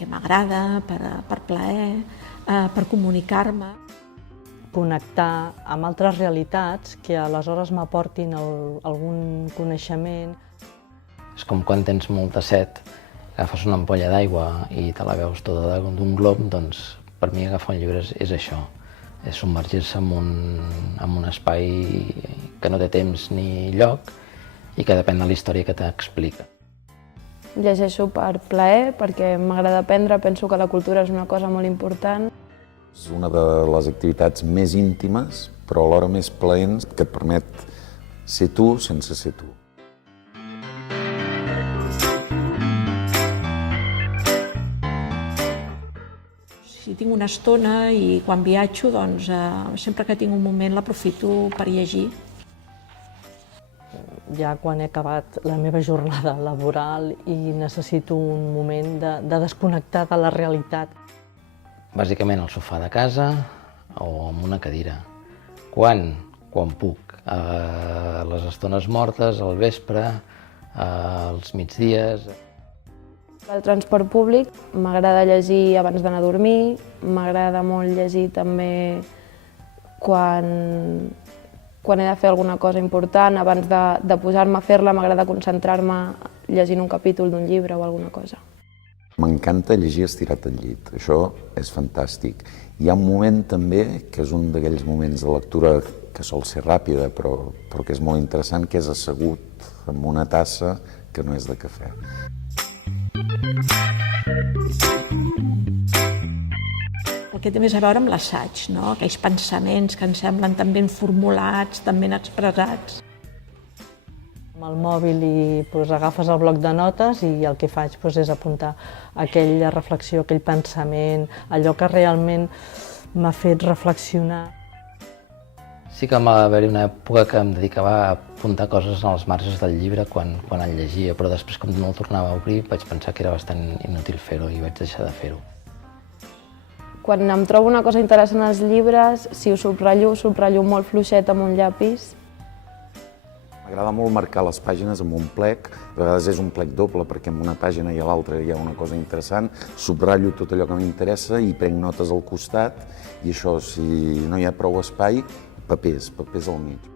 perquè m'agrada, per plaer, per comunicar-me. Connectar amb altres realitats que aleshores m'aportin algun coneixement. És com quan tens molta set, agafes una ampolla d'aigua i te la veus tota d'un glob, doncs per mi agafar un llibre és això, és submergir-se en un espai que no té temps ni lloc i que depèn de la història que t'explica. Llegeixo per plaer, perquè m'agrada aprendre, penso que la cultura és una cosa molt important. És una de les activitats més íntimes, però alhora més plaents, que et permet ser tu sense ser tu. Si tinc una estona i quan viatjo, doncs sempre que tinc un moment l'aprofito per llegir. Ja quan he acabat la meva jornada laboral i necessito un moment de desconnectar de la realitat. Bàsicament al sofà de casa o en una cadira. Quan? Quan puc. A les estones mortes, al vespre, als migdies. Al transport públic m'agrada llegir abans d'anar a dormir, m'agrada molt llegir també quan he de fer alguna cosa important, abans de posar-me a fer-la m'agrada concentrar-me llegint un capítol d'un llibre o alguna cosa. M'encanta llegir estirat al llit, això és fantàstic. Hi ha un moment també, que és un d'aquells moments de lectura que sol ser ràpida, però que és molt interessant, que és assegut amb una tassa que no és de cafè. El que té més a veure amb l'assaig, no? Aquells pensaments que ens semblen tan ben formulats, tan ben expressats. Amb el mòbil agafes el bloc de notes i el que faig és apuntar aquella reflexió, aquell pensament, allò que realment m'ha fet reflexionar. Sí que va haver-hi una època que em dedicava a apuntar coses als marges del llibre quan el llegia, però després, com no el tornava a obrir, vaig pensar que era bastant inútil fer-ho i vaig deixar de fer-ho. Quan em trobo una cosa interessant als llibres, si ho subratllo molt fluixet amb un llapis. M'agrada molt marcar les pàgines amb un plec, a vegades és un plec doble perquè en una pàgina i a l'altra hi ha una cosa interessant, subratllo tot allò que m'interessa i prenc notes al costat i això, si no hi ha prou espai, papers al mig.